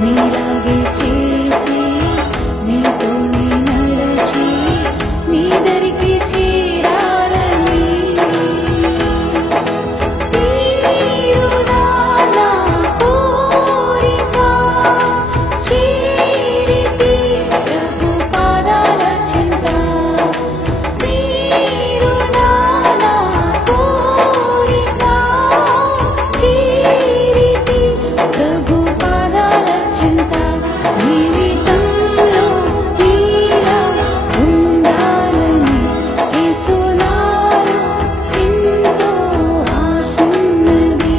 నీలాగే చేసి నీతోనే నడచి నీ దరికి చేరాలని తీరునా నా కోరిక చేరితి ప్రభు పాదాల చెంత తీరునా నా కోరిక చేరితి ప్రభు పాదాల చెంత జీవితంలో నీలా ఉండాలని యేసు నాలో ఎంతో ఆశున్నది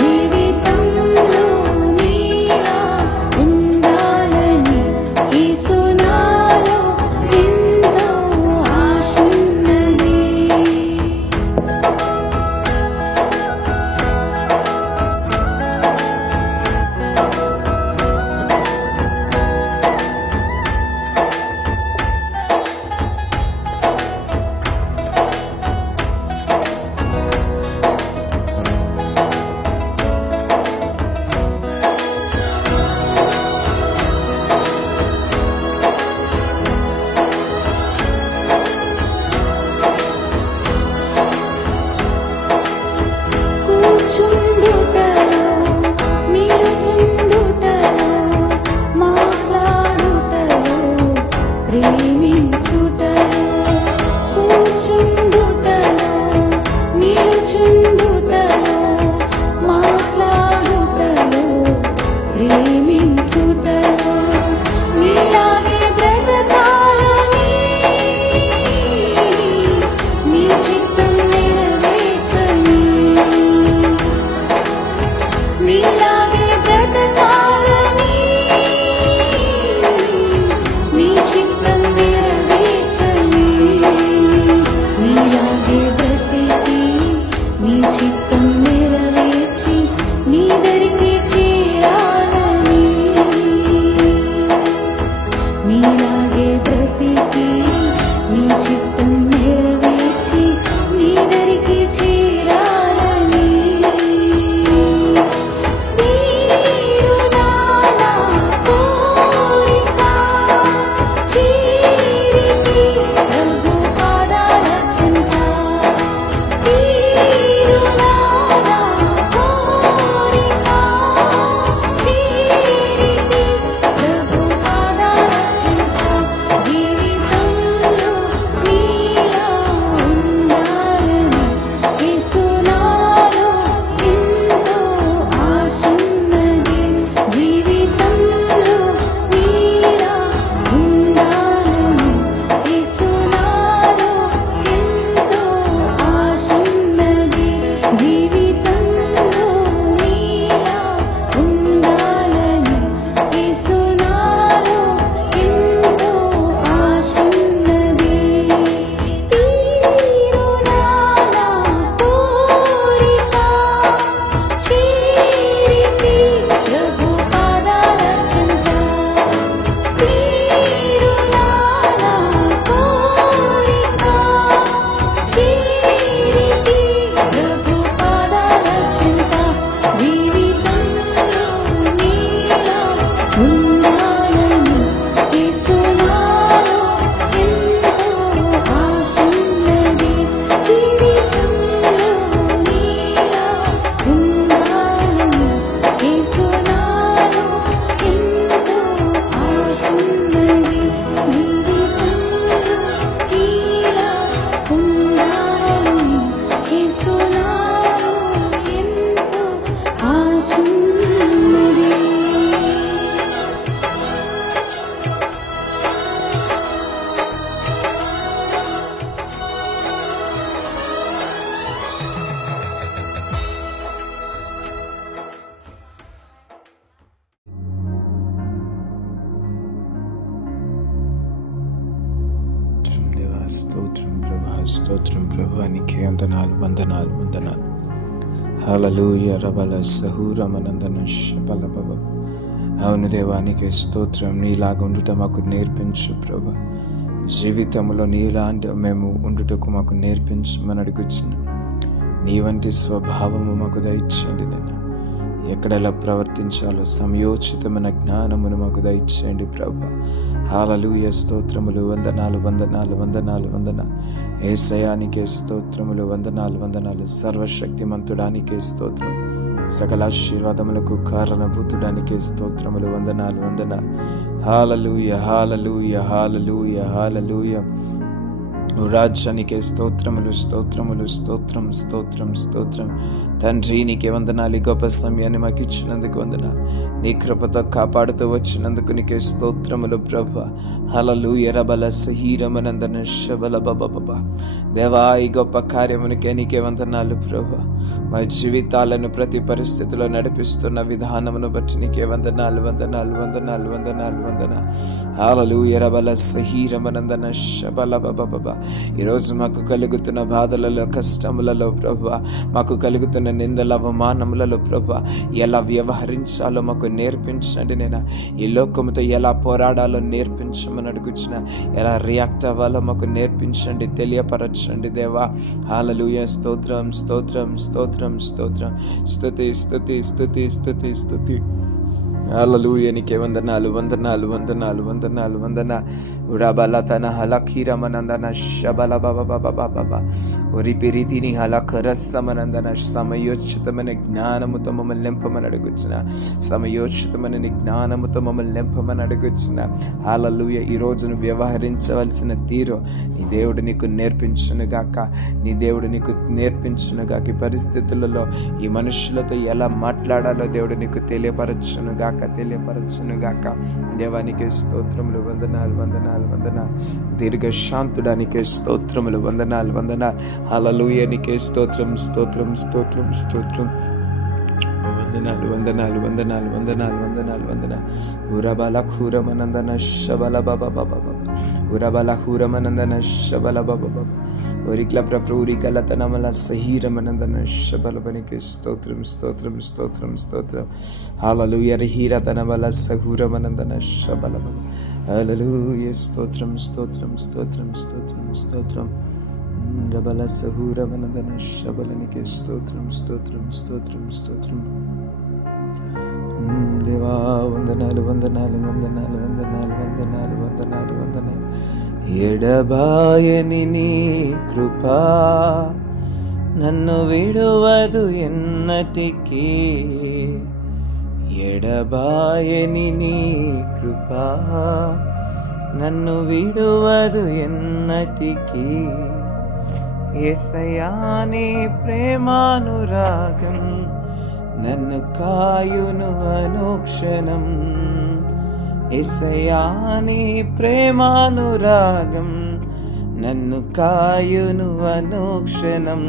జీవితంలో నీలా ఉండాలని యేసు నాలో ఎంతో ఆశున్నది కూర్చుండుటలో నిలుచుండుటలో మాట్లాడుటలో ప్రేమించుటలో కూర్చుండుటలో నిలుచుండుటలో మాట్లాడుటలో ప్రేమించుటలో నీలాగే బ్రతకాలని నీ చిత్తం నెరవేర్చని నీలాగే బ్రతకాలని నీ చిత్తం నెరవేర్చని నీలాగే బ్రతికి నీ చిత్తం నెరవేర్చి నీ దరికి చేరాలని నీలాగే బ్రతికి నీ చిత్తం నెరవేర్చి నీ దరికి చేరాలని తీరునా నా కోరిక చేరితి ప్రభు పాదాల చెంత తీరునా నా కోరిక చేరితి ప్రభు పాదాల చెంత జీవితంలో నీలా ఉండాలని యేసు నాలో ఎంతో ఆశున్నది జీవితంలో నీలా ఉండాలని యేసు నాలో ఎంతో ఆశున్నది జీవితంలో నీలా ఉండాలని యేసు నాలో ఎంతో ఆశున్నది తీరునా నా కోరిక చేరితి ప్రభు పాదాల చెంత తీరునా నా కోరిక చేరితి ప్రభు పాదాల చెంత జీవితంలో నీలా ఉండాలని యేసు నాలో ఎంతో ఆశున్నది జీవితంలో నీలా ఉండాలని యేసు నాలో ఎంతో ఆశున్నది జీవితంలో నీలా ఉండాలని యేసు నాలో ఎంతో ఆశున్నది. స్తోత్రం ప్రభా, నీకే వందనాలు వందనాలు వందనాలు. హల్లెలూయా రబల సహూరమనందన శబల బబ. అవును దేవా, నీకే స్తోత్రం. నీలాగా ఉండుట మాకు నేర్పించు ప్రభా. జీవితంలో నీలాంటి మేము ఉండుటకు మాకు నేర్పించమని అడుగుచున్నాం. నీ వంటి స్వభావము మాకు దయచేయండి నాయన. ఎక్కడెలా ప్రవర్తించాలో సమయోచితమైన జ్ఞానమును మాకు దయచేయండి ప్రభా. హల్లెలూయ. స్తోత్రములు, వందనాలు, వందనాలు, వందనాలు, వందనాలు. యేసయ్యానికే స్తోత్రములు, వందనాలు, వందనాలు. సర్వశక్తిమంతుడానికే స్తోత్రం, సకల ఆశీర్వాదములకు కారణభూతుడానికే స్తోత్రములు, వందనాలు, వందనాలు. హల్లెలూయ, హల్లెలూయ, హల్లెలూయ, హల్లెలూయ. రాజ్యానికే స్తోత్రములు, స్తోత్రములు, స్తోత్రం, స్తోత్రం, స్తోత్రం. తండ్రి నీకే వందనాలు. ఈ గొప్ప సమయాన్ని మాకు ఇచ్చినందుకు వందనాలు. నీ కృపతో కాపాడుతూ వచ్చినందుకు నీకే స్తోత్రములు ప్రభా. హల్లెలూయ. రబల సహీరమనందన శబల బబబ. దేవా, ఈ గొప్ప కార్యమునికే నీకే వందనాలు ప్రభా. మా జీవితాలను ప్రతి పరిస్థితిలో నడిపిస్తున్న విధానమును బట్టి నీకే వందనాలు, వందనాలు, వందనాలు, వందనాలు, వందనాలు. హల్లెలూయ. రబల సహీరమనందన శబల బబబ. ఈరోజు మాకు కలుగుతున్న బాధలలో, కష్టములలో ప్రభా, మాకు కలుగుతున్న నిందల, అవమానములలో ప్రభా, ఎలా వ్యవహరించాలో మాకు నేర్పించండి. నేను ఈ లోకముతో ఎలా పోరాడాలో నేర్పించమని అడుగుచిన, ఎలా రియాక్ట్ అవ్వాలో మాకు నేర్పించండి, తెలియపరచండి దేవా. హల్లెలూయా. స్తోత్రం, స్తోత్రం, స్తోత్రం, స్తోత్రం. స్తుతి, స్తుతి, స్తుతి, స్తుతి, స్తుతి. హల్లెలూయా. నీకే వందనాలు, వందనాలు, వందనాలు, వందనాలు, వందనాలు. ఉడబల తన హలఖీరమనందన శబల బబబబబబ. ఒరిపిరితిని హలఖరస్సమనందన. సమయోచితమైన జ్ఞానముతో మమ్మల్ని నింపమని అడుగుచున్న, సమయోచితమైన నీ జ్ఞానముతో మమ్మల్ని నింపమని అడుగుచున్న. హల్లెలూయా. ఈ రోజును వ్యవహరించవలసిన తీరు నీ దేవుడు నీకు నేర్పించునుగాక, నీ దేవుడు నీకు నేర్పించునుగాక. ఈ పరిస్థితులలో ఈ మనుషులతో ఎలా మాట్లాడాలో దేవుడు నీకు తెలియపరచునుగాక, తెలియపరచునుగాక. దేవానికి స్తోత్రములు, వందనాలు, వందనాలు, వందనాలు. దీర్ఘశాంతుడానికే స్తోత్రములు, వందనాలు, వందనాలు. హల్లెలూయా. నీకే స్తోత్రం, స్తోత్రం, స్తోత్రం, స్తోత్రం. వందనాలు, వందనాలు, వందనాలు, వందనాలు, వందనాలు, వందనాలు. ఉరబల ఖూరమనందన శబల బబబబ. ఉరబల ఖూరమనందన శబల బబబబ. ఒరిక్ల ప్రప్రూరికల తనమల సహీరమనందన శబల బనికి స్తోత్రం, స్తోత్రం, స్తోత్రం, స్తోత్రం. హల్లెలూయా. రిహీర తనమల సహూరమనందన శబల బబ. హల్లెలూయా. స్తోత్రం, స్తోత్రం, స్తోత్రం, స్తోత్రం, స్తోత్రం. రబల సహూరమనందన శబలనికి స్తోత్రం, స్తోత్రం, స్తోత్రం, స్తోత్రం. దేవా, వందనాలు, వందనాలు, వందనాలు, వందనాలు, వందనాలు, వందనాలు, వందనాలు. ఎడబాయని నీ కృపా నన్ను విడువదు ఎన్నటికీ. ఎడబాయని నీ కృపా నన్ను విడువదు ఎన్నటికీ. యేసయ్యా నీ ప్రేమానురాగం నన్ను కాయును అనుక్షణం. యేసయ్యా నీ ప్రేమానురాగం నన్ను కాయును అనుక్షణం.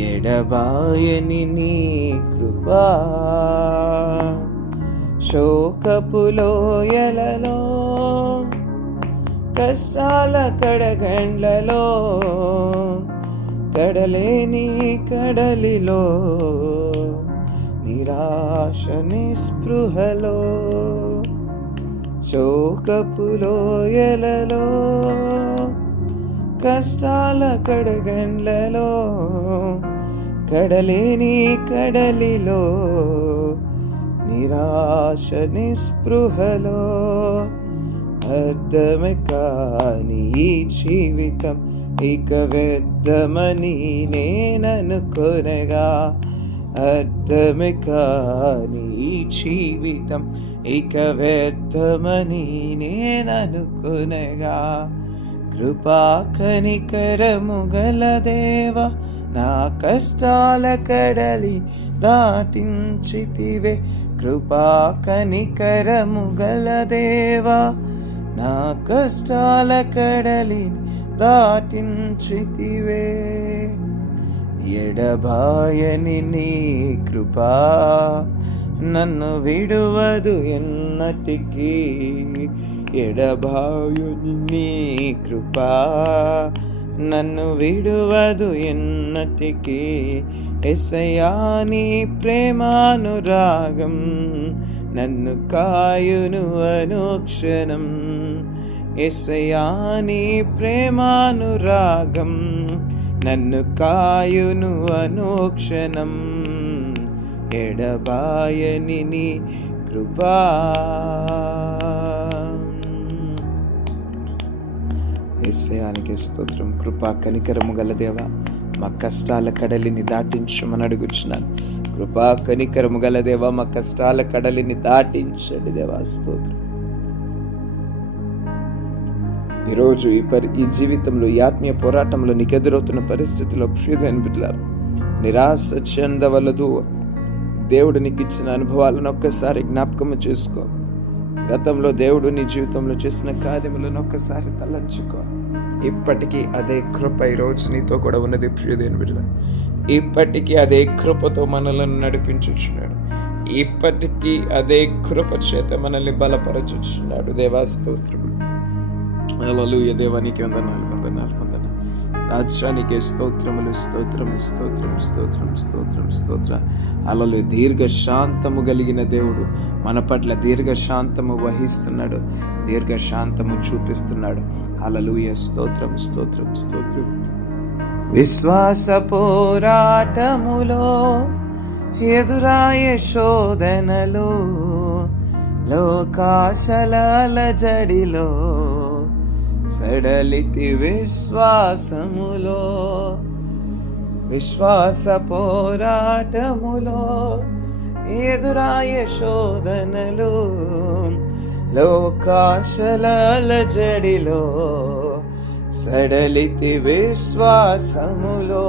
ఎడబాయని నీ కృపా శోకపు లోయలలో, కష్టాల కడగండ్లలో, కడలేని కడలిలో, నిరాశ నిస్పృహలో, శోకపు లోయలలో, కష్టాల కడగండ్లలో, కడలేని కడలిలో, నిరాశ నిస్పృహలో, అర్థమే కాని ఈ జీవితం ఇక వ్యర్థమని నేననుకొనగా. అర్థమే కాని ఈ జీవితం ఇక వ్యర్థమని నేననుకొనగా. కృపా కనికరము గల దేవా, నా కష్టాల కడలి దాటించితివే. కృపా కనికరము గల దేవా, నా కష్టాల కడలి దాటించితివే. ఎడబాయని నీ కృపా నన్ను విడువదు ఎన్నటికీ. ఎడబాయని నీ కృపా నన్ను విడువదు ఎన్నటికీ. యేసయ్యా నీ ప్రేమానురాగం నన్ను కాయును అనుక్షణం. యేసయ్యా నీ ప్రేమానురాగం నన్ను కాయును అనుక్షణం. ఎడబాయని నీ కృపా. యేసయ్యానికి స్తోత్రం. కృపా కనికరము గల దేవా, మా కష్టాల కడలిని దాటించమని అడుగుచున్నాను. కృపా కనికరము గల దేవా, మా కష్టాల కడలిని దాటించండి దేవా. స్తోత్రం. ఈరోజు ఈ జీవితంలో, ఈ ఆత్మీయ పోరాటంలో నీకు ఎదురవుతున్న పరిస్థితిలో ప్రియమైన బిడ్డలారా, నిరాశ చెందవలదు. దేవుడు నీకు ఇచ్చిన అనుభవాలను ఒక్కసారి జ్ఞాపకం చేసుకో. గతంలో దేవుడు నీ జీవితంలో చేసిన కార్యములను ఒక్కసారి తలంచుకో. ఇప్పటికీ అదే కృప ఈరోజు నీతో కూడా ఉన్నది ప్రియమైన బిడ్డలారా. ఇప్పటికీ అదే కృపతో మనలను నడిపించుచున్నాడు. ఇప్పటికీ అదే కృప చేత మనల్ని బలపరచుచున్నాడు. దేవా స్తోత్రములు. హల్లెలూయా. దేవానికి వందనాలు, వందనాలు, వందనాలు. రాజ్యానికి స్తోత్రములు, స్తోత్రము, స్తోత్రం, స్తోత్రం, స్తోత్రం, స్తోత్ర. హల్లెలూయా. దీర్ఘ శాంతము కలిగిన దేవుడు మన పట్ల దీర్ఘ శాంతము వహిస్తున్నాడు, దీర్ఘ శాంతము చూపిస్తున్నాడు. హల్లెలూయా. స్తోత్రం, స్తోత్రం, స్తోత్రం. విశ్వాస పోరాటములో ఎదురాయ శోధనలో, లోకాశల అలజడిలో సడలితి విశ్వాసములో. విశ్వాస పోరాటములో ఎదురాయ శోధనలు, లోకాశల అలజడిలో సడలితి విశ్వాసములో.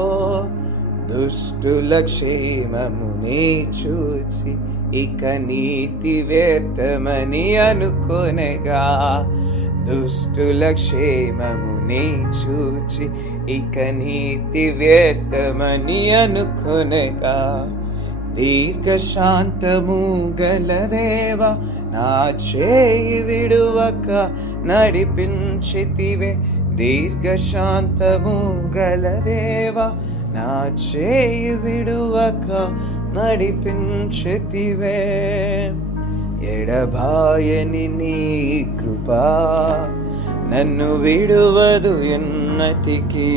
దుష్టుల క్షేమముని చూచి ఇక నీతి వ్యర్థమని అనుకొనగా, దుష్టుల క్షేమముని చూచి ఇక నీతి వ్యర్థమని అనుకొనగా, దీర్ఘ శాంతము గల దేవా నా చేయి విడువక నడిపించితివే. దీర్ఘ శాంతము గల దేవా నా చేయి విడువక నడిపించితివే. ఎడబాయని నీ కృపా నన్ను విడువదు ఎన్నటికీ.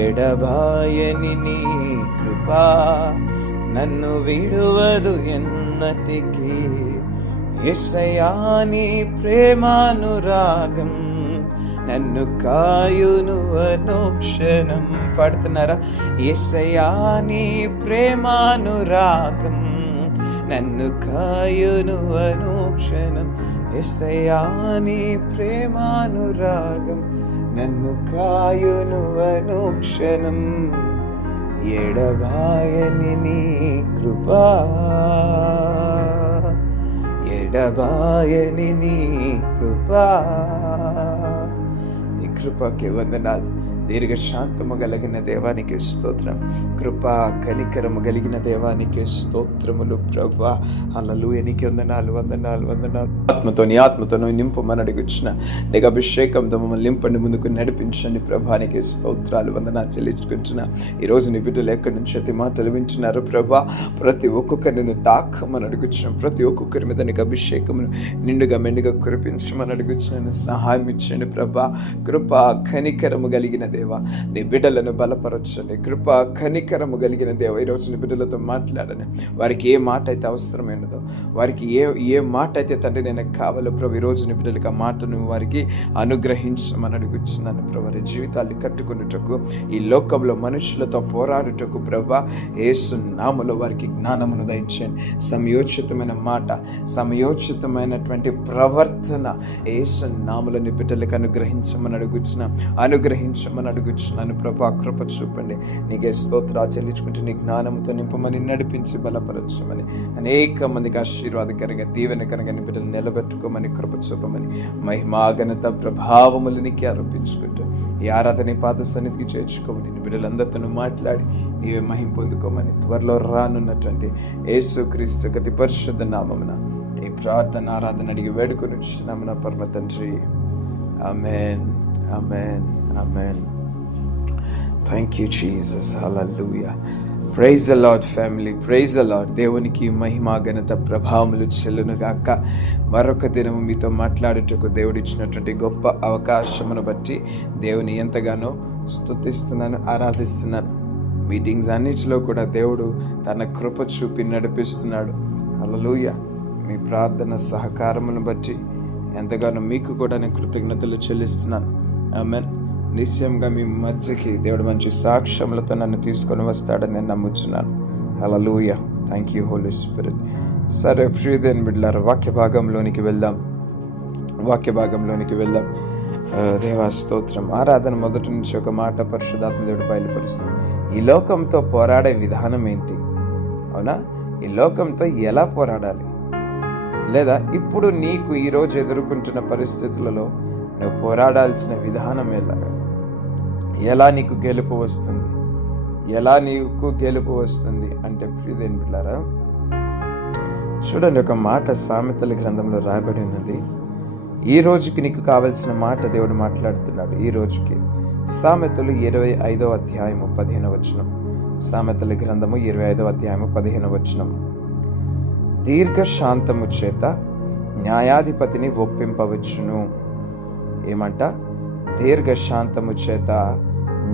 ఎడబాయని నీ కృపా నన్ను విడువదు ఎన్నటికీ. యేసయ్యా నీ ప్రేమానురాగం నన్ను కాయును అనుక్షణం. పాడుతున్నారా? యేసయ్యా నీ ప్రేమానురాగం నన్ను కాయును అనుక్షణం. యేసయ్యా నీ ప్రేమానురాగం నన్ను కాయును అనుక్షణం. ఎడబాయని నీ కృపా, ఎడబాయని నీ కృపా. ఈ కృపకి వందనాలు. దీర్ఘ శాంతము కలిగిన దేవానికి స్తోత్రం. కృపా కనికరము కలిగిన దేవానికి స్తోత్రములు ప్రభువా. హల్లెలూయా. నీకు వందనాలు, వందనాలు, వందనాలు. ఆత్మతో నింపమని అడుగుచున్న నీకు అభిషేకంతో మమ్మల్ని నింపండి, ముందుకు నడిపించండి ప్రభానికి స్తోత్రాలు, వందనాలు చెల్లించుకుంటున్నా. ఈరోజు నీ బిడ్డలు ఎక్కడి నుంచి అతి మాటలు వింటున్నారు ప్రభా, ప్రతి ఒక్కొక్కరిని తాకమని అడుగుచున్నాం. ప్రతి ఒక్కొక్కరి మీద నీకు అభిషేకమును నిండుగా మెండుగా కురిపించమని అడుగుచున్నాను. సహాయం ఇచ్చండి ప్రభా. కృపా కనికరము కలిగిన దేవా నీ బిడ్డలను బలపరచండి. కృపా కనికరము కలిగిన దేవ ఈరోజు నీ బిడ్డలతో మాట్లాడని. వారికి ఏ మాట అయితే అవసరమైనదో, వారికి ఏ మాట అయితే తండ్రి నేను కావాలో ప్రభు, ఈరోజు నీ బిడ్డలకు ఆ మాటను వారికి అనుగ్రహించమని అడుగుచున్నాను ప్రభు. వారి జీవితాన్ని కట్టుకున్నటకు, ఈ లోకంలో మనుషులతో పోరాడుటకు ప్రభా యేసు నామములో వారికి జ్ఞానమును దయచేయండి. సమయోచితమైన మాట, సమయోచితమైనటువంటి ప్రవర్తన యేసు నామములో నీ బిడ్డలకు అనుగ్రహించమని అడుగుచున్నాను ప్రభా. కృప చూపండి. నీకే స్తోత్రాలు చెల్లించుకుంటూ నీ జ్ఞానంతో నింపమని, నడిపించి బలపరచమని, అనేక మందికి ఆశీర్వాదకరంగా దీవెనకరంగా నీ బిడ్డలు నిలబెట్టుకోమని, కృప చూపమని, మహిమా ఘనత ప్రభావములు నీకే ఆరోపించుకుంటూ ఈ ఆరాధన పాద సన్నిధికి చేర్చుకోమని, నీ బిడ్డలందరితో మాట్లాడి నీవే మహిమ పొందుకోమని, త్వరలో రానున్నటువంటి యేసుక్రీస్తు గతి పరిశుద్ధ నామమున ఈ ప్రార్థన ఆరాధన అడిగి వేడుకొని వచ్చినాము నా పరమ తండ్రి. ఆమేన్, ఆమేన్, ఆమేన్. Thank you Jesus. Hallelujah. Praise the Lord family. Praise the Lord. దేవునికి మహిమ ఘనత ప్రభావములు చెల్లును గాక. మరొక దినము మీతో మాట్లాడుటకు దేవుడు ఇచ్చినటువంటి గొప్ప అవకాశమును బట్టి దేవుని ఎంతగానో స్తుతిస్తున్నాను, ఆరాధిస్తున్నాను. మీటింగ్స్ అన్నిటిలో కూడా దేవుడు తన కృప చూపి నడిపిస్తున్నాడు. హల్లెలూయా. మీ ప్రార్థన సహకారమును బట్టి ఎంతగానో మీకు కూడా నేను కృతజ్ఞతలు చెల్లిస్తున్నాను. ఆమేన్. నిశ్చయంగా మీ మధ్యకి దేవుడు మంచి సాక్ష్యములతో నన్ను తీసుకొని వస్తాడని నేను నమ్ముచున్నాను. Hallelujah. Thank you Holy Spirit. సరే ప్రియదేని బిడ్డలారా, వాక్య భాగంలోనికి వెళ్దాం. దేవా స్తోత్రం. ఆరాధన మొదటి నుంచి ఒక మాట పరిశుద్ధాత్మ దేవుడు బయలుపరుస్తుంది. ఈ లోకంతో పోరాడే విధానం ఏంటి? అవునా, ఈ లోకంతో ఎలా పోరాడాలి, లేదా ఇప్పుడు నీకు ఈరోజు ఎదుర్కొంటున్న పరిస్థితులలో నువ్వు పోరాడాల్సిన విధానం ఎలా నీకు గెలుపు వస్తుంది అంటే ప్రియదేని బిడ్డలారా, చూడండి, ఒక మాట సామెతల గ్రంథంలో రాయబడి ఉన్నది. ఈ రోజుకి నీకు కావలసిన మాట దేవుడు మాట్లాడుతున్నాడు. ఈ రోజుకి సామెతలు 25వ అధ్యాయము 15వ వచనం. సామెతల గ్రంథము 25వ అధ్యాయము 15వ వచనం. దీర్ఘశాంతము చేత న్యాయాధిపతిని ఒప్పింపవచ్చును. ఏమంట? దీర్ఘశాంతము చేత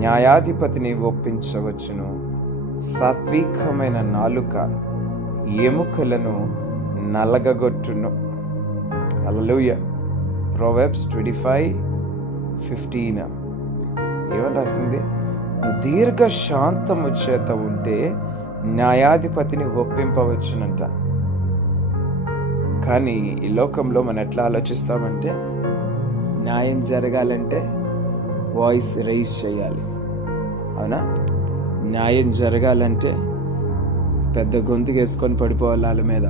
న్యాయాధిపతిని ఒప్పించవచ్చును. సాత్వికమైన నాలుక ఎముకలను నలగగొట్టును. హల్లెలూయా. Proverbs 25:15 ఏమని రాసింది? దీర్ఘశాంతము చేత ఉంటే న్యాయాధిపతిని ఒప్పింపవచ్చునంట. కానీ ఈ లోకంలో మనం ఎట్లా ఆలోచిస్తామంటే, న్యాయం జరగాలంటే వాయిస్ రైజ్ చేయాలి. అవునా? న్యాయం జరగాలంటే పెద్ద గొంతుకు వేసుకొని పడిపోవాలి వాళ్ళ మీద.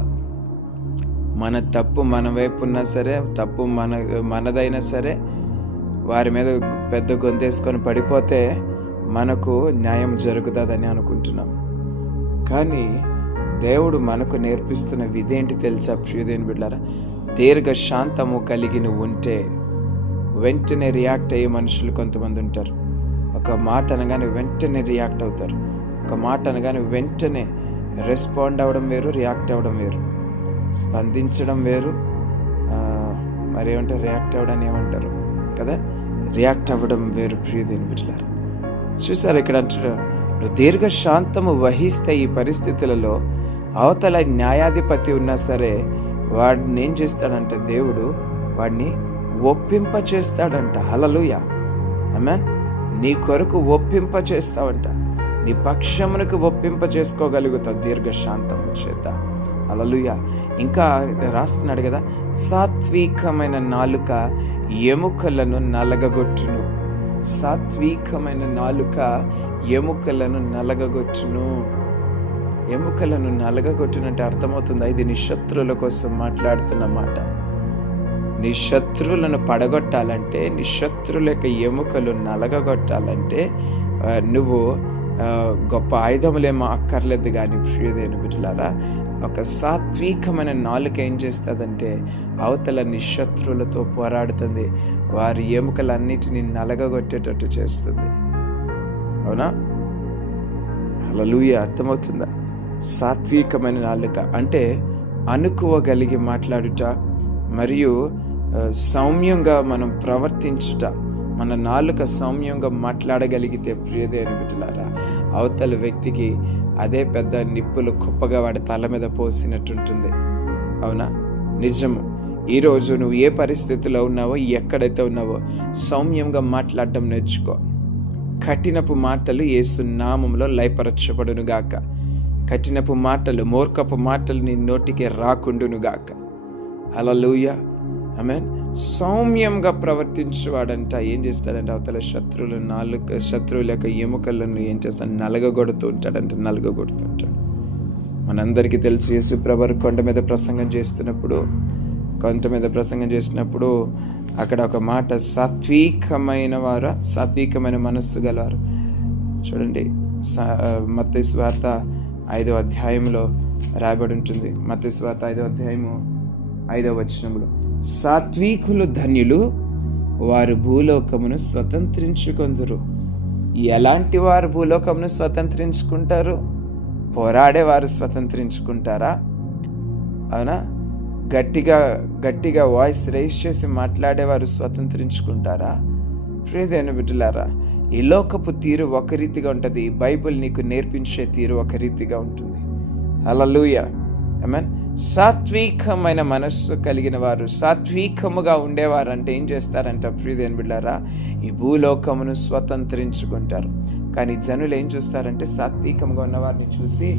మన తప్పు మన వైపు ఉన్నా సరే, తప్పు మనదైనా సరే, వారి మీద పెద్ద గొంతు వేసుకొని పడిపోతే మనకు న్యాయం జరుగుతుందని అనుకుంటున్నాం. కానీ దేవుడు మనకు నేర్పిస్తున్న విధేంటి తెలుసా ప్రియదేని బిడ్డలారా? దీర్ఘశాంతము కలిగి నువ్వు ఉంటే వెంటనే రియాక్ట్ అయ్యే మనుషులు కొంతమంది ఉంటారు. ఒక మాట అనగానే వెంటనే రియాక్ట్ అవుతారు. ఒక మాట అనగానే వెంటనే రెస్పాండ్ అవ్వడం వేరు, రియాక్ట్ అవ్వడం వేరు. స్పందించడం వేరు, మరి ఏమంటారు, రియాక్ట్ అవ్వడం ఏమంటారు కదా, రియాక్ట్ అవ్వడం వేరు. ప్రియదేని బిడ్డలారా, చూసారు ఇక్కడ అంటారు, నువ్వు దీర్ఘశాంతము వహిస్తే ఈ పరిస్థితులలో అవతల న్యాయాధిపతి ఉన్నా సరే వాడిని ఏం చేస్తాడంట? దేవుడు వాడిని ఒప్పింప చేస్తాడంట. హల్లెలూయా. ఆమేన్. నీ కొరకు ఒప్పింప చేస్తావంట. నీ పక్షమునకు ఒప్పింప చేసుకోగలుగుతావు దీర్ఘశాంతము చేత. హల్లెలూయా. ఇంకా రాస్తున్నాడు కదా, సాత్వికమైన నాలుక ఎముకలను నలగగొట్టును. సాత్వికమైన నాలుక ఎముకలను నలగగొట్టును. ఎముకలను నలగగొట్టునంటే అర్థమవుతుందా? ఇది నీ శత్రువుల కోసం మాట్లాడుతున్న మాట. నీ శత్రువులను పడగొట్టాలంటే, నీ శత్రువుల యొక్క ఎముకలు నలగగొట్టాలంటే నువ్వు గొప్ప ఆయుధములేమో అక్కర్లేదు. కానీ ప్రియదేని బిడ్డలారా, ఒక సాత్వికమైన నాలుక ఏం చేస్తుందంటే అవతల నీ శత్రువులతో పోరాడుతుంది. వారి ఎముకలన్నిటినీ నలగగొట్టేటట్టు చేస్తుంది. అవునా? హల్లెలూయా. అర్థమవుతుందా? సాత్వికమైన నాలుక అంటే అనుకువగలిగి మాట్లాడుట, మరియు సౌమ్యంగా మనం ప్రవర్తించుట. మన నాలుక సౌమ్యంగా మాట్లాడగలిగితే ప్రియదేని బిడ్డలారా, అవతల వ్యక్తికి అదే పెద్ద నిప్పులు కుప్పగా వాడి తల మీద పోసినట్టుంటుంది. అవునా? నిజము. ఈరోజు నువ్వు ఏ పరిస్థితిలో ఉన్నావో, ఎక్కడైతే ఉన్నావో సౌమ్యంగా మాట్లాడడం నేర్చుకో. కఠినపు మాటలు యేసు నామములో లయపరచబడునుగాక. కఠినపు మాటలు, మూర్ఖపు మాటలు నీ నోటికి రాకుండునుగాక. హల్లెలూయా. ఆమేన్. సౌమ్యంగా ప్రవర్తించేవాడంట ఏం చేస్తాడంటే అవతల శత్రువుల యొక్క ఎముకలను ఏం చేస్తాడు? నలగగొడుతుంటాడంట. మనందరికీ తెలుసు, యేసు ప్రభువు కొండ మీద ప్రసంగం చేసినప్పుడు అక్కడ ఒక మాట, సాత్వికమైన మనస్సు గలవారు. చూడండి, మత్తయి సువార్త 5వ అధ్యాయంలో రాయబడి ఉంటుంది. మత్తయి సువార్త 5వ అధ్యాయము 5వ వచనంలో, సాత్వికులు ధన్యులు, వారు భూలోకమును స్వతంత్రించుకొందురు. ఎలాంటి వారు భూలోకమును స్వతంత్రించుకుంటారు? పోరాడేవారు స్వతంత్రించుకుంటారా? అవునా? గట్టిగా వాయిస్ రైజ్ చేసి మాట్లాడేవారు స్వతంత్రించుకుంటారా? ప్రియదేని బిడ్డలారా, ఈ లోకపు తీరు ఒక రీతిగా ఉంటుంది, బైబిల్ నీకు నేర్పించే తీరు ఒక రీతిగా ఉంటుంది. హల్లెలూయా, ఆమేన్. సాత్వికమైన మనస్సు కలిగిన వారు, సాత్వికముగా ఉండేవారు అంటే ఏం చేస్తారంట ప్రియదేవుని బిడ్డలారా, ఈ భూలోకమును స్వతంత్రించుకుంటారు. కానీ జనులు ఏం చూస్తారంటే సాత్వికంగా ఉన్నవారిని చూసి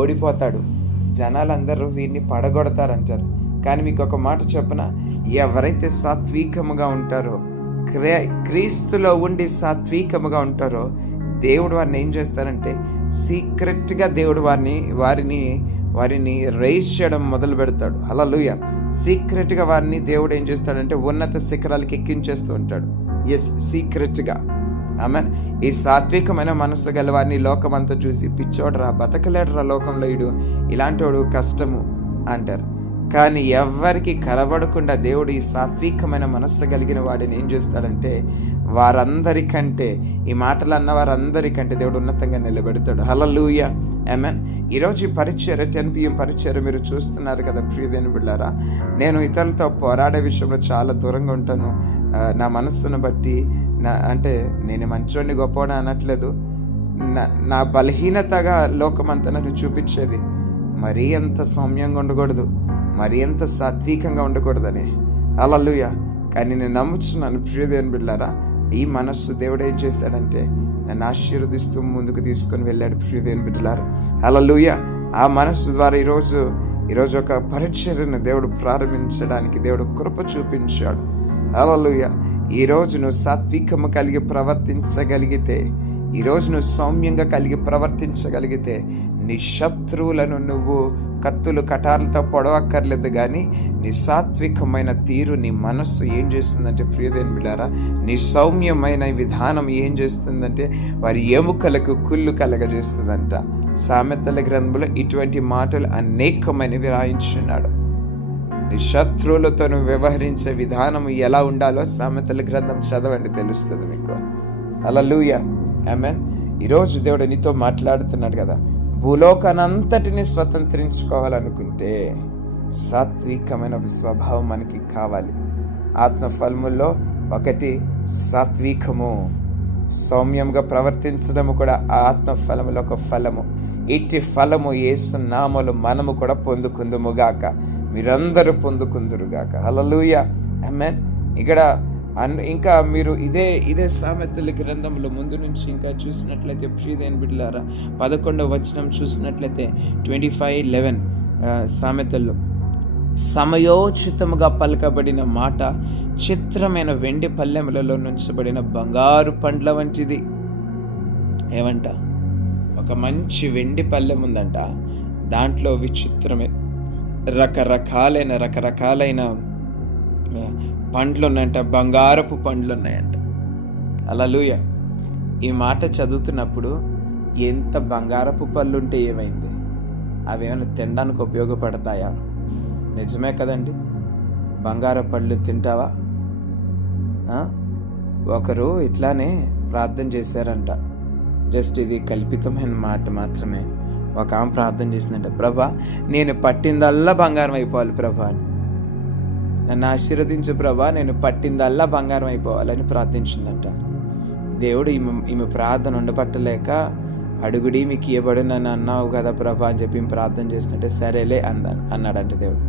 ఓడిపోతాడు, జనాలందరూ వీరిని పడగొడతారంటారు. కానీ మీకు ఒక మాట చెప్పన, ఎవరైతే సాత్వికముగా ఉంటారో, క్రీస్తులో ఉండి సాత్వికముగా ఉంటారో, దేవుడు వారిని ఏం చేస్తారంటే సీక్రెట్గా దేవుడు వారిని రైజ్ చేయడం మొదలు పెడతాడు. హల్లెలూయా. సీక్రెట్గా వారిని దేవుడు ఏం చేస్తాడంటే ఉన్నత శిఖరాలకి ఎక్కించేస్తూ ఉంటాడు. ఎస్, సీక్రెట్గా. ఆమేన్. ఈ సాత్వికమైన మనస్సు గల వారిని లోకమంతా చూసి పిచ్చోడరా, బతకలేడరా లోకంలో, ఇలాంటి వాడు కష్టము అంటారు. కానీ ఎవరికి కనబడకుండా దేవుడు ఈ సాత్వికమైన మనస్సు కలిగిన వాడిని ఏం చేస్తాడంటే వారందరికంటే, ఈ మాటలు అన్న వారందరికంటే దేవుడు ఉన్నతంగా నిలబెడతాడు. హల్లెలూయా, ఆమేన్. ఈరోజు ఈ పరిచర్య 10 PM పరిచర్య మీరు చూస్తున్నారు కదా ప్రియదేవుని బిడ్డలారా. నేను ఇతరులతో పోరాడే విషయంలో చాలా దూరంగా ఉంటాను. నా మనస్సును బట్టి అంటే నేను మంచోడిని గొప్పవాడు అనట్లేదు, నా బలహీనతగా లోకమంతా నన్ను చూపించేది. మరీ అంత సౌమ్యంగా ఉండకూడదు, మరీ అంత సాత్వికంగా ఉండకూడదని. హల్లెలూయా. కానీ నేను నమ్ముచున్నాను ప్రియదేవుని బిడ్డలారా, ఈ మనస్సు దేవుడు ఏం చేశాడంటే నన్ను ఆశీర్వదిస్తూ ముందుకు తీసుకొని వెళ్ళాడు ప్రియదేవుని బిడ్డలారా. హల్లెలూయా. ఆ మనస్సు ద్వారా ఈరోజు ఒక పరిచర్యను దేవుడు ప్రారంభించడానికి దేవుడు కృప చూపించాడు. హల్లెలూయా. ఈరోజు నువ్వు సాత్వికము కలిగి ప్రవర్తించగలిగితే, ఈరోజు నువ్వు సౌమ్యంగా కలిగి ప్రవర్తించగలిగితే, నీ శత్రువులను నువ్వు కత్తులు కటార్లతో పొడవక్కర్లేదు. కానీ నీ సాత్వికమైన తీరు, నీ మనస్సు ఏం చేస్తుందంటే ప్రియదేవుని బిడ్డలారా, నీ సౌమ్యమైన విధానం ఏం చేస్తుందంటే వారి ఎముకలకు కుళ్ళు కలగజేస్తుందంట. సామెతల గ్రంథంలో ఇటువంటి మాటలు అనేకమైనవి రాయించున్నాడు. నీ శత్రువులతో నువ్వు వ్యవహరించే విధానం ఎలా ఉండాలో సామెతల గ్రంథం చదవండి, తెలుస్తుంది మీకు. హల్లెలూయా, ఆమేన్. ఈరోజు దేవుడు నీతో మాట్లాడుతున్నాడు కదా, భూలోకానంతటిని స్వతంత్రించుకోవాలనుకుంటే సాత్వికమైన స్వభావం మనకి కావాలి. ఆత్మఫలముల్లో ఒకటి సాత్వికము, సౌమ్యంగా ప్రవర్తించడము కూడా ఆత్మఫలములో ఒక ఫలము. ఇట్టి ఫలము యేసు నామములో మనము కూడా పొందుకుందుముగాక, మీరందరూ పొందుకుందురుగాక. హల్లెలూయా, ఆమేన్. ఇక్కడ ఇంకా మీరు ఇదే సామెతల గ్రంథంలో ముందు నుంచి ఇంకా చూసినట్లయితే ప్రియదేవుని బిడ్డలారా 11వ వచనం చూసినట్లయితే 25:11 సామెతల్లో, సమయోచితముగా పలకబడిన మాట చిత్రమైన వెండి పల్లెములలో నుంచబడిన బంగారు పండ్ల వంటిది. ఏమంట, ఒక మంచి వెండి పల్లెం ఉందంట, దాంట్లో విచిత్రమే రకరకాలైన పండ్లు ఉన్నాయంట, బంగారపు పండ్లు ఉన్నాయంట. హల్లెలూయా. ఈ మాట చదువుతున్నప్పుడు ఎంత బంగారపు పళ్ళు ఉంటే ఏమైంది, అవి ఏమైనా తినడానికి ఉపయోగపడతాయా? నిజమే కదండి. బంగారపు పళ్ళు తింటావా? ఒకరు ఇట్లానే ప్రార్థన చేశారంట, జస్ట్ ఇది కల్పితమైన మాట మాత్రమే. ఒక ఆమె ప్రార్థన చేసిందంట, ప్రభా నేను పట్టిందల్లా బంగారం అయిపోవాలి ప్రభా అని, నన్ను ఆశీర్వదించు ప్రభా, నేను పట్టిందల్లా బంగారం అయిపోవాలని ప్రార్థించిందంట. దేవుడు ఈమె ప్రార్థన ఉండపట్టలేక, అడుగుడి మీకు ఇవ్వబడు నన్ను అన్నావు కదా ప్రభా అని చెప్పి ప్రార్థన చేస్తుంటే సరేలే అన్నాడంట దేవుడు.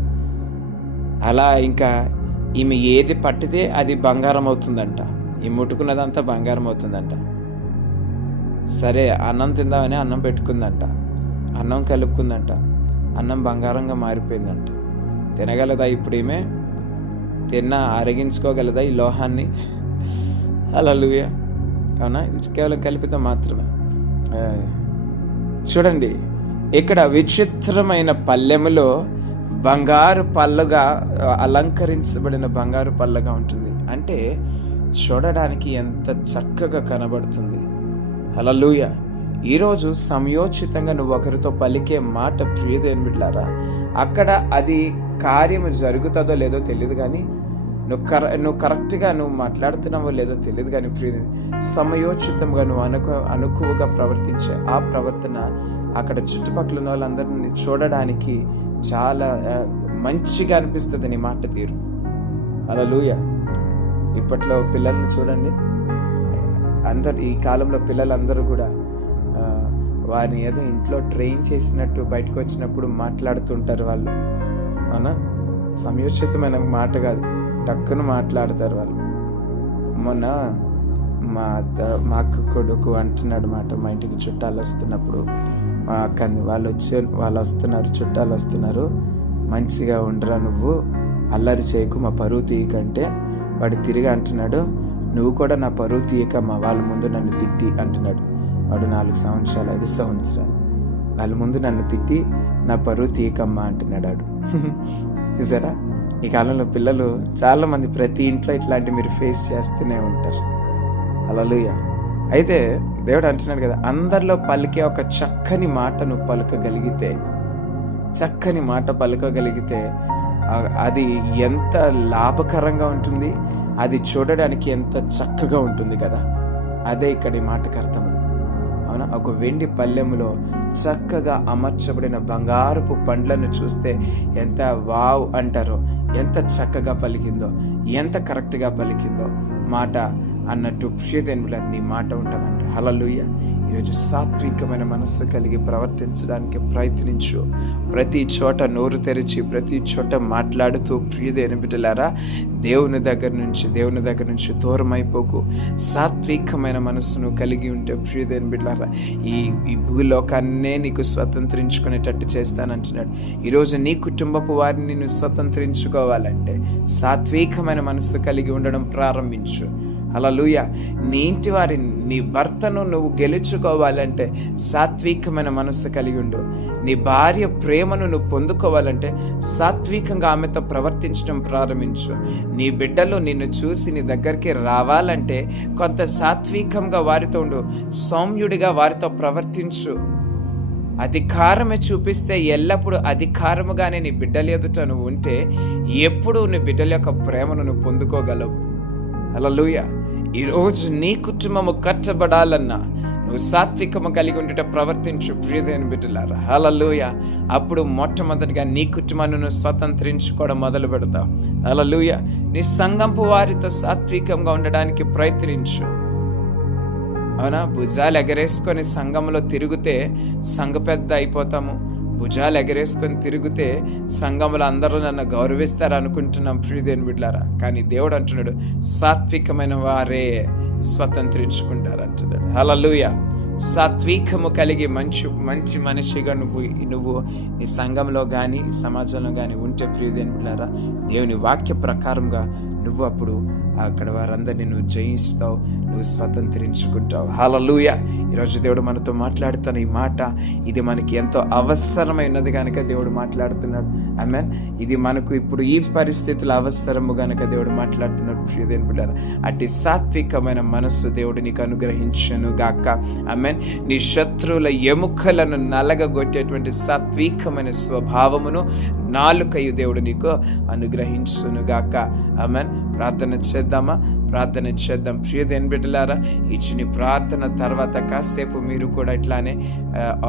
అలా ఇంకా ఈమె ఏది పట్టితే అది బంగారం అవుతుందంట, ఈ ముట్టుకున్నదంతా బంగారం అవుతుందంట. సరే అన్నం తిందామని అన్నం పెట్టుకుందంట, అన్నం కలుపుకుందంట, అన్నం బంగారంగా మారిపోయిందంట. తినగలదా ఇప్పుడు ఈమె? అరగించుకోగలదా ఈ లోహాన్ని? హల్లెలూయా. అవునా? ఇది కేవలం కల్పితం మాత్రమే. చూడండి, ఇక్కడ విచిత్రమైన పల్లెములో బంగారు పళ్ళుగా అలంకరించబడిన బంగారు పళ్ళగా ఉంటుంది. అంటే చూడడానికి ఎంత చక్కగా కనబడుతుంది. హల్లెలూయా. ఈరోజు సమయోచితంగా నువ్వు ఒకరితో పలికే మాట ప్రియదేవుని బిడ్డలారా, అక్కడ అది కార్యము జరుగుతుందో లేదో తెలియదు, కానీ నువ్వు కరెక్ట్గా నువ్వు మాట్లాడుతున్నావో లేదో తెలియదు, కానీ సమయోచితంగా నువ్వు అనుకువగా ప్రవర్తించే ఆ ప్రవర్తన అక్కడ చుట్టుపక్కల ఉన్న వాళ్ళందరినీ చూడడానికి చాలా మంచిగా అనిపిస్తుంది నీ మాట తీరు. హల్లెలూయా. ఇప్పట్లో పిల్లల్ని చూడండి, అందరు ఈ కాలంలో పిల్లలందరూ కూడా వారిని ఏదో ఇంట్లో ట్రైన్ చేసినట్టు బయటకు వచ్చినప్పుడు మాట్లాడుతుంటారు వాళ్ళు. అవునా? సమయోచితమైన మాట కాదు, టక్కున మాట్లాడతారు వాళ్ళు. మొన్న మా అక్క కొడుకు అంటున్నాడు మాట, మా ఇంటికి చుట్టాలు వస్తున్నప్పుడు మా అక్కని వాళ్ళు వస్తున్నారు, చుట్టాలు వస్తున్నారు, మంచిగా ఉండరా, నువ్వు అల్లరి చేయకు, మా పరువు తీయకంటే వాడు తిరిగి అంటున్నాడు, నువ్వు కూడా నా పరువు తీయకమ్మా, వాళ్ళ ముందు నన్ను తిట్టి అంటున్నాడు. వాడు 4 సంవత్సరాలు 5 సంవత్సరాలు వాళ్ళ ముందు నన్ను తిట్టి నా పరువు తీయకమ్మా అంటున్నాడు వాడు. చూసారా? ఈ కాలంలో పిల్లలు చాలా మంది, ప్రతి ఇంట్లో ఇట్లాంటి మీరు ఫేస్ చేస్తూనే ఉంటారు. హల్లెలూయా. అయితే దేవుడు అంటున్నాడు కదా, అందరిలో పలికే ఒక చక్కని మాట నువ్వు పలకగలిగితే అది ఎంత లాభకరంగా ఉంటుంది, అది చూడడానికి ఎంత చక్కగా ఉంటుంది కదా. అదే ఇక్కడ ఈ మాటకు అర్థము. అవునా? ఒక వెండి పళ్ళెములో చక్కగా అమర్చబడిన బంగారపు పండ్లను చూస్తే ఎంత వావ్ అంటారో, ఎంత చక్కగా పలికిందో, ఎంత కరెక్ట్గా పలికిందో మాట అన్నట్టు ప్రియదేవుడా నీ మాట ఉంటుందంట. హల్లెలూయా. ఈరోజు సాత్వికమైన మనస్సు కలిగి ప్రవర్తించడానికి ప్రయత్నించు. ప్రతి చోట నోరు తెరిచి ప్రతి చోట మాట్లాడుతూ ప్రియదేవుని బిడ్డలారా, దేవుని దగ్గర నుంచి దూరం అయిపోకు. సాత్వికమైన మనస్సును కలిగి ఉంటే ప్రియదేవుని బిడ్డలారా, ఈ భూలోకాన్నే నీకు స్వతంత్రించుకునేటట్టు చేస్తానంటున్నాడు. ఈరోజు నీ కుటుంబపు వారిని నువ్వు స్వతంత్రించుకోవాలంటే సాత్వికమైన మనస్సు కలిగి ఉండడం ప్రారంభించు. హల్లెలూయా. నీ ఇంటి వారిని, నీ భర్తను నువ్వు గెలుచుకోవాలంటే సాత్వికమైన మనస్సు కలిగి ఉండు. నీ భార్య ప్రేమను నువ్వు పొందుకోవాలంటే సాత్వికంగా ఆమెతో ప్రవర్తించడం ప్రారంభించు. నీ బిడ్డలు నిన్ను చూసి నీ దగ్గరికి రావాలంటే కొంత సాత్వికంగా వారితో ఉండు, సౌమ్యుడిగా వారితో ప్రవర్తించు. అధికారమే చూపిస్తే ఎల్లప్పుడూ అధికారముగానే నీ బిడ్డల ఎదుట నువ్వు ఉంటే ఎప్పుడు నీ బిడ్డల యొక్క ప్రేమను నువ్వు పొందుకోగలవు. హల్లెలూయా. ఈరోజు నీ కుటుంబము కట్టబడాలన్నా నువ్వు సాత్వికము కలిగి ఉండుట ప్రవర్తించు ప్రియదేవుని బిడ్డలారా. హల్లెలూయా. అప్పుడు మొట్టమొదటిగా నీ కుటుంబాన్ని నువ్వు స్వతంత్రించుకోవడం మొదలు పెడతావు. హల్లెలూయా. నీ సంఘంపు వారితో సాత్వికంగా ఉండడానికి ప్రయత్నించు. అవునా? భుజాలు ఎగరేసుకొని సంఘంలో తిరిగితే సంఘ పెద్ద అయిపోతాము. భుజాలు ఎగరేసుకొని తిరిగితే సంఘంలో అందరూ నన్ను గౌరవిస్తారు అనుకుంటున్నాం ప్రియదేవుని బిడ్డలారా. కానీ దేవుడు అంటున్నాడు, సాత్వికమైన వారే స్వతంత్రించుకుంటారు అంటున్నాడు. హల్లెలూయా. సాత్వికము కలిగి మంచి మనిషిగా నువ్వు నీ సంఘంలో కానీ సమాజంలో కానీ ఉంటే ప్రియదేవుని బిడ్డలారా, దేవుని వాక్య ప్రకారంగా నువ్వు అప్పుడు అక్కడ వారందరినీ నువ్వు జయిస్తావు, నువ్వు స్వతంత్రించుకుంటావు. హల్లెలూయా. ఈరోజు దేవుడు మనతో మాట్లాడుతున్న ఈ మాట ఇది మనకి ఎంతో అవసరమైనది కనుక దేవుడు మాట్లాడుతున్నాడు. ఆమేన్. ఇది మనకు ఇప్పుడు ఈ పరిస్థితులు అవసరము గనుక దేవుడు మాట్లాడుతున్నాడు ప్రియదేవుని బిడ్డలారా. అట్టి సాత్వికమైన మనస్సు దేవుడు నీకు అనుగ్రహించును గాక. ఆమేన్. నీ శత్రువుల ఎముకలను నలగగొట్టేటువంటి సాత్వికమైన స్వభావమును నాలుకయు దేవుడు నీకు అనుగ్రహించును గాక. ఆమేన్. ప్రార్థన చేద్దాం ప్రియదేవుని బిడ్డలారా. ఇచ్చిన ప్రార్థన తర్వాత కాసేపు మీరు కూడా ఇట్లానే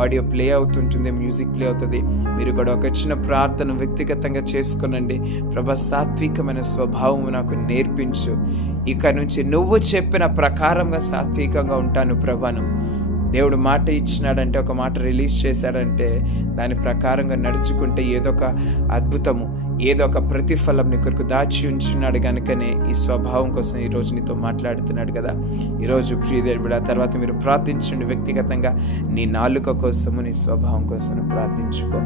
ఆడియో ప్లే అవుతుంటుంది, మ్యూజిక్ ప్లే అవుతుంది. మీరు కూడా ఒక చిన్న ప్రార్థన వ్యక్తిగతంగా చేసుకునండి. ప్రభా, సాత్వికమైన స్వభావం నాకు నేర్పించు. ఇక నుంచి నువ్వు చెప్పిన ప్రకారంగా సాత్వికంగా ఉంటాను ప్రభాను. దేవుడు మాట ఇచ్చినాడంటే, ఒక మాట రిలీజ్ చేశాడంటే దాని ప్రకారంగా నడుచుకుంటే ఏదో ఒక అద్భుతము, ఏదో ఒక ప్రతిఫలం నీ కొరకు దాచి ఉంచున్నాడు కనుకనే ఈ స్వభావం కోసం ఈరోజు నీతో మాట్లాడుతున్నాడు కదా. ఈరోజు ప్రియదేవుని బిడ్డ, తర్వాత మీరు ప్రార్థించండి వ్యక్తిగతంగా. నీ నాలుక కోసము, నీ స్వభావం కోసం ప్రార్థించుకో.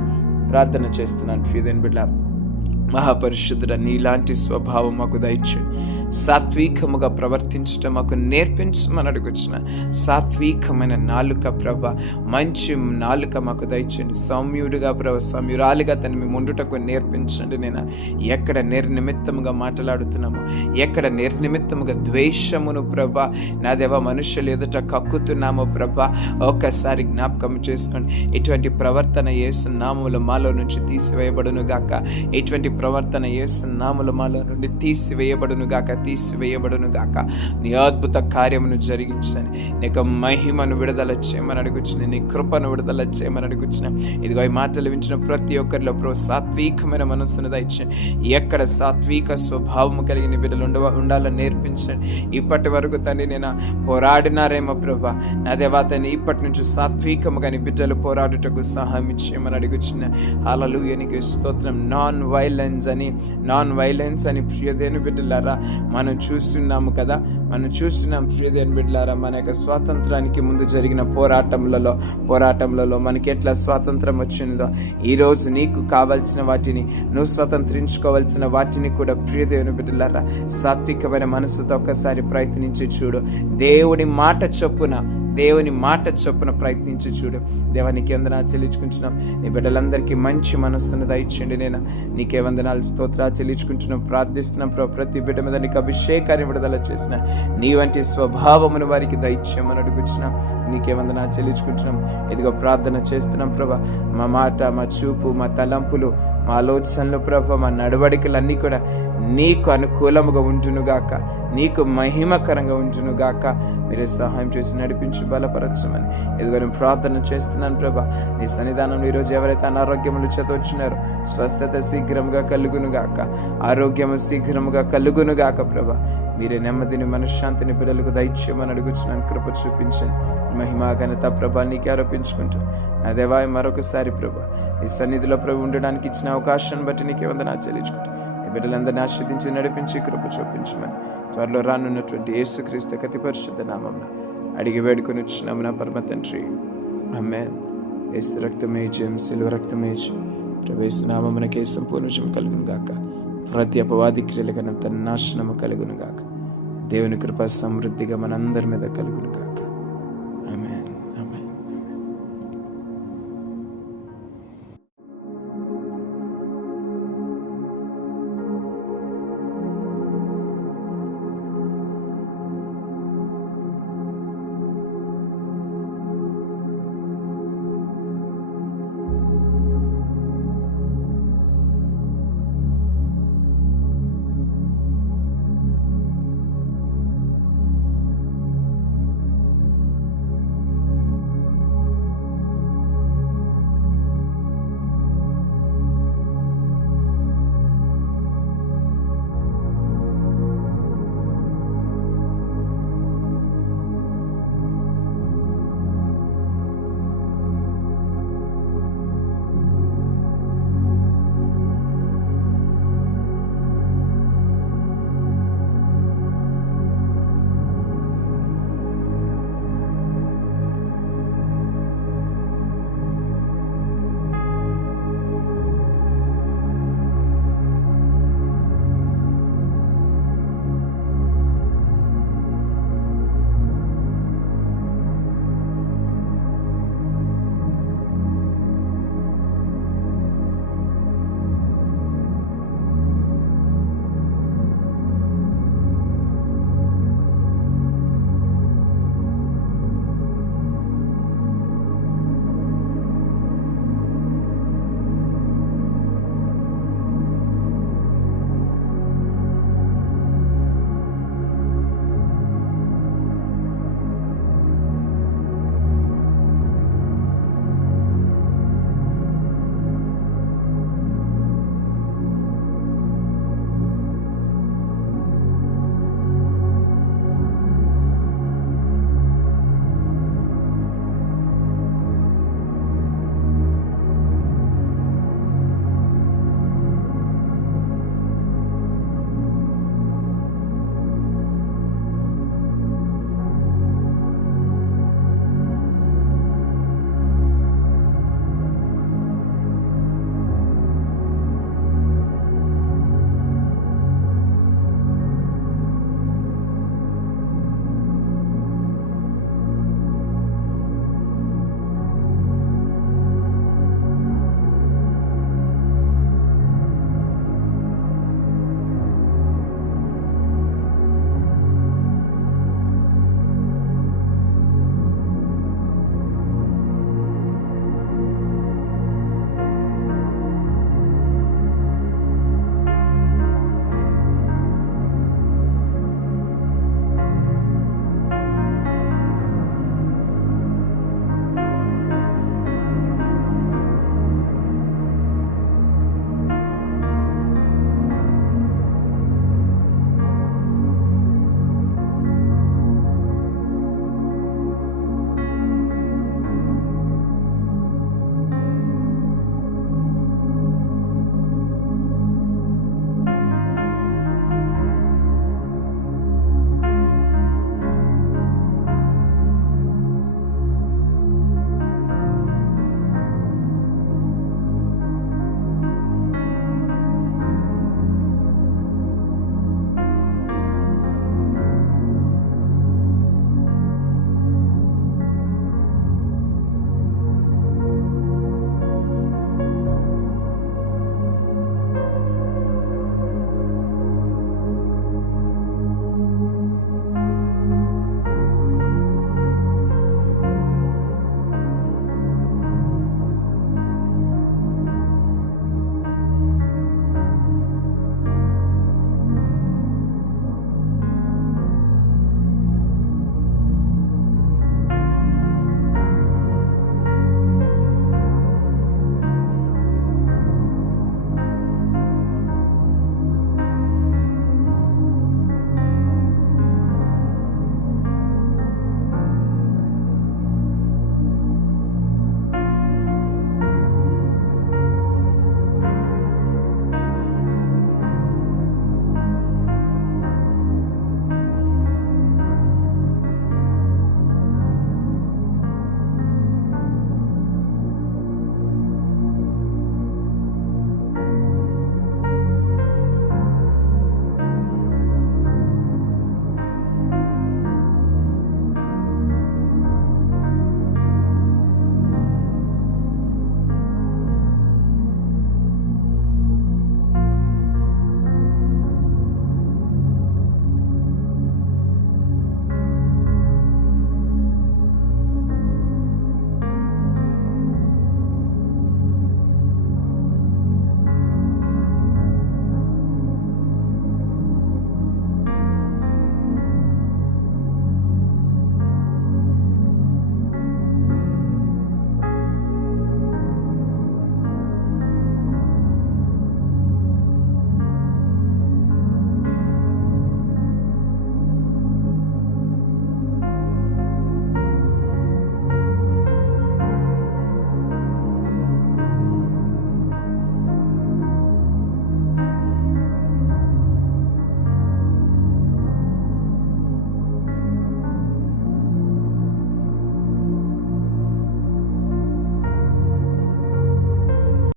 ప్రార్థన చేస్తున్నాను ప్రియదేవుని బిడ్డ. మహాపరిశుద్ధుడ, నీలాంటి స్వభావం మాకు దయచేయండి. సాత్వికముగా ప్రవర్తించడం మాకు నేర్పించమని అడుగుచున్న సాత్వికమైన నాలుక ప్రభ, మంచి నాలుక మాకు దయచేయండి. సౌమ్యుడిగా ప్రభ, సౌమ్యురాలిగా తను మేము ఉండుటకు నేర్పించండి. నేను ఎక్కడ నిర్నిమిత్తముగా మాట్లాడుతున్నాము, ఎక్కడ నిర్నిమిత్తముగా ద్వేషమును ప్రభ నా దేవ మనుషులు ఎదుట కక్కుతున్నాము ప్రభ, ఒక్కసారి జ్ఞాపకం చేసుకోండి. ఎటువంటి ప్రవర్తన యేసు నామములో మాలో నుంచి తీసివేయబడును గాక. ఎటువంటి ప్రవర్తన యేసు నామములో మాలో నుండి తీసివేయబడును గాక. నీ అద్భుత కార్యమును జరిగించని, నీ యొక్క మహిమను విడుదల చేయమని అడుగుచున్నా, నీ కృపను విడుదల చేయమని అడుగుచున్నా. ఇదిగో ఈ మాటలు వింటున్న ప్రతి ఒక్కరిలో ప్రభు సాత్వికమైన మనస్సును దయచేయండి. ఎక్కడ సాత్విక స్వభావము కలిగిన బిడ్డలు ఉండాలని నేర్పించండి. ఇప్పటి వరకు తండ్రి నేను పోరాడినారేమో ప్రభా, నా దేవా తండ్రి ఇప్పటి నుంచి సాత్వికము కానీ బిడ్డలు పోరాడుటకు సహాయం ఇచ్చేయమని అడుగుచున్నా. హల్లెలూయా, నీకు స్తోత్రం. నాన్ వైలెన్స్ అని ప్రియదేని బిడ్డలారా మనం చూస్తున్నాము కదా, ప్రియదేని బిడ్డలారా, మన యొక్క స్వాతంత్రానికి ముందు జరిగిన పోరాటంలలో మనకి ఎట్లా స్వాతంత్రం వచ్చిందో, ఈరోజు నీకు కావాల్సిన వాటిని, నువ్వు స్వతంత్రించుకోవాల్సిన వాటిని కూడా ప్రియదేవుని బిడ్డలారా సాత్వికమైన మనసుతో ఒక్కసారి ప్రయత్నించి చూడు. దేవుని మాట చొప్పున ప్రయత్నించి చూడు. దేవానికి వందనాలు చెల్లించుకుంటున్నాం. నీ బిడ్డలందరికీ మంచి మనస్సును దయచేయండి. నేను నీకే వందనాలు స్తోత్రాలు చెల్లించుకుంటున్నాం, ప్రార్థిస్తున్నాం. ప్రతి బిడ్డ మీద నీకు అభిషేకాన్ని విడుదల చేసిన నీ వంటి స్వభావమును వారికి దయచేయమని అడుగుతున్నాం. నీకే వందనాలు చెల్లించుకుంటున్నాం. ఇదిగో ప్రార్థన చేస్తున్నాం ప్రభా, మా మాట, మా చూపు, మా తలంపులు, మా ఆలోచనలు ప్రభా, మా నడవడికలన్నీ కూడా నీకు అనుకూలముగా ఉంటునుగాక, నీకు మహిమకరంగా ఉంటునుగాక. మీరే సహాయం చేసి నడిపించి బలపరచమని ఇదిగో నేను ప్రార్థన చేస్తున్నాను ప్రభా. నీ సన్నిధానంలో ఈరోజు ఎవరైతే అనారోగ్యములు వచ్చినారో స్వస్థత శీఘ్రముగా కలుగునుగాక, ఆరోగ్యము శీఘ్రముగా కలుగునుగాక ప్రభా. మీరే నెమ్మదిని, మనశ్శాంతిని బిడ్డలకు దయచేయమని అడుగుచున్నాను. కృప చూపించండి. మహిమా ఘనత ప్రభా నీకే ఆరోపించుకుంటూ నా దేవా మరొకసారి ప్రభా నీ సన్నిధిలో ప్రభు ఉండడానికి ఇచ్చిన అవకాశాన్ని బట్టి నీకే వందనాలు చెల్లించుకుంటూ నీ బిడ్డలందరినీ ఆస్వాదించి నడిపించి కృప చూపించమని త్వరలో రానున్నటువంటి యేసుక్రీస్తు అతి పరిశుద్ధ నామమున అడిగి వేడుకొని వచ్చినాము నా పరమ తండ్రి, ఆమేన్. యేసు రక్తమే జయం, సిలువ రక్తమే జయం. యేసు నామమునకే సంపూర్ణ జయం కలుగును గాక. ప్రతి అపవాది క్రియలకనంత నాశనము కలుగును గాక. దేవుని కృప సమృద్ధిగా మనందరి మీద కలుగును గాక. ఆమేన్.